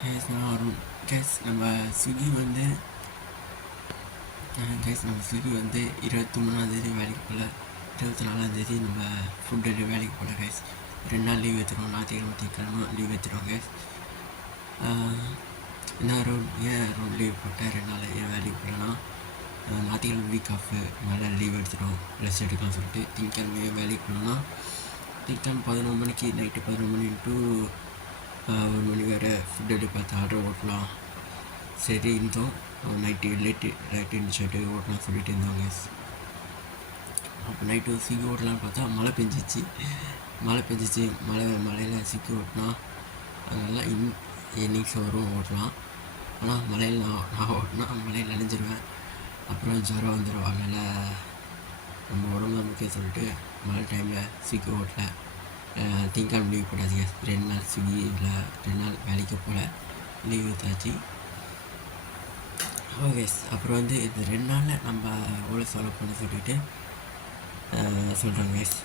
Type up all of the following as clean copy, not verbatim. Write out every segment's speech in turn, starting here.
நான் வரும் கேஸ் நம்ம ஸ்விக்கி வந்து நம்ம ஸ்விக்கி வந்து 23ஆந்தேதி வேலைக்கு போகல, 24ஆந்தேதி நம்ம ஃபுட் டெலிவரி வேலைக்கு போகல கேஸ். 2 நாள் லீவ் எடுத்துருவோம், ஞாயிற்றுக்கிழமை திங்கக்கிழமை லீவ் எடுத்துருவோம் கேஸ். என்ன ஏன் லீவ் போட்டேன் 2 நாள் ஏன் வேலைக்கு போகலன்னா, ஞாயிற்றுக்கிழமை வீக் ஆஃபு, அதனால் லீவ் எடுத்துட்டோம், ரெஸ்ட் எடுக்கலாம் சொல்லிட்டு. திங்கக்கிழமையே வேலைக்கு போனோம்னா திங்கக்கிழமை 11 மணிக்கு நைட்டு 11 மணி டு 1 மணி வேறு ஃபுட் டெலிவரி பார்த்து ஆர்டர் ஓட்டலாம் சரி இருந்தோம். நைட்டு லேட்டுன்னு சொல்லிட்டு ஓட்டலாம் சொல்லிட்டு இருந்தோம் கேஸ். அப்போ நைட்டு ஸ்விக்கி ஓட்டலான்னு பார்த்தா மழை பெஞ்சிச்சு. மழையில் ஸ்விக்கி ஓட்டினா அதனால் இன்னிங்ஸ் வரும் ஓட்டலாம். ஆனால் மழையில் நான் ஓட்டினா மழையில் நனைஞ்சிருவேன், அப்புறம் ஜுரம் வந்துடும். அதனால் நம்ம உடம்புல முக்கியம் சொல்லிட்டு மழை டைமில் ஸ்விக்கி ஓட்டல. திங்கக்கிழமை லீவ் போட்டாச்சு கேஸ். 2 நாள் ஸ்விக்கியில் 2 நாள் வேலைக்கு போகல, லீவ் எடுத்தாச்சு. ஓகே, அப்புறம் வந்து இந்த 2 நாளில் நம்ம எவ்வளோ செலவு பண்ண சொல்லிட்டு சொல்கிறோம் கேஸ்.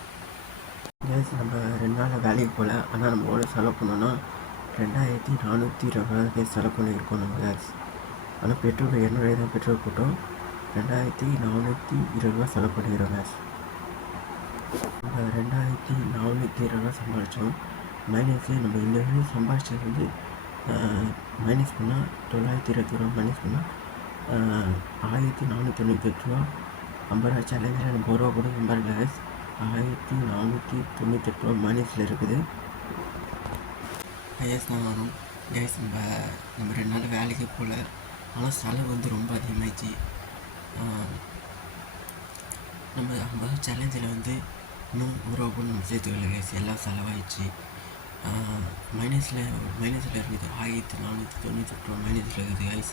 நம்ம 2 நாளில் வேலைக்கு போகல, ஆனால் நம்ம எவ்வளோ செலவு பண்ணோன்னா 2420 கேஸ் செலவு பண்ணியிருக்கோம் நம்ம கேஸ். ஆனால் பெட்ரோல் 200 தான் பெட்ரோல் போட்டோம், 2420 செலவு பண்ணிக்கிறோம் கேஸ். நம்ம 2420 சம்பாதிச்சோம். மைனஸு நம்ம இந்த சம்பாதிச்சது வந்து மைனஸ் பண்ணால் 920 மைனஸ் பண்ணால் 1498 ரூபா. 50 ரூபா சேலஞ்சில் நம்ம 1 ரூபா கூட சம்பாதிக்கல கேஸ். 1498 ரூபா மைனஸில் இருக்குது கேஸ். தான் வரும் கேஸ். நம்ம 2 நாள் வேலைக்கு போகல, ஆனால் செலவு வந்து ரொம்ப அதிகமாகிடுச்சு. நம்ம 50 சேலஞ்சில் வந்து இன்னும் 1 ரூபா கூட நம்ம சேர்த்துக்கல கேஸ், எல்லாம் செலவாயிடுச்சு. மைனஸில் இருக்குது 1498 ரூபா மைனஸில் இருக்குது கேஸ்.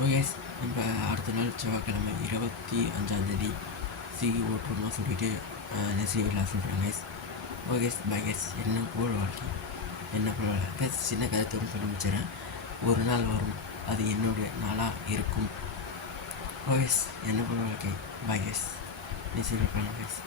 ஓகேஸ், நம்ம அடுத்த நாள் செவ்வாய்க்கிழமை 25ஆந்தேதி ஸ்விக்கி ஓட்டுறோமா சொல்லிட்டு நெசிவிலாம் சொல்கிறேன் கேஸ். Okays, by case. என்ன போல் வாழ்க்கை, என்ன போல் கேஸ். சின்ன கருத்தோடு சொல்லி முடிச்சிடறேன். ஒரு நாள் வரும், அது என்னுடைய நாளாக இருக்கும். ஓகேஸ், என்ன போல் வாழ்க்கை. By case. நெசிவில் பண்ணலாம் கேஸ்.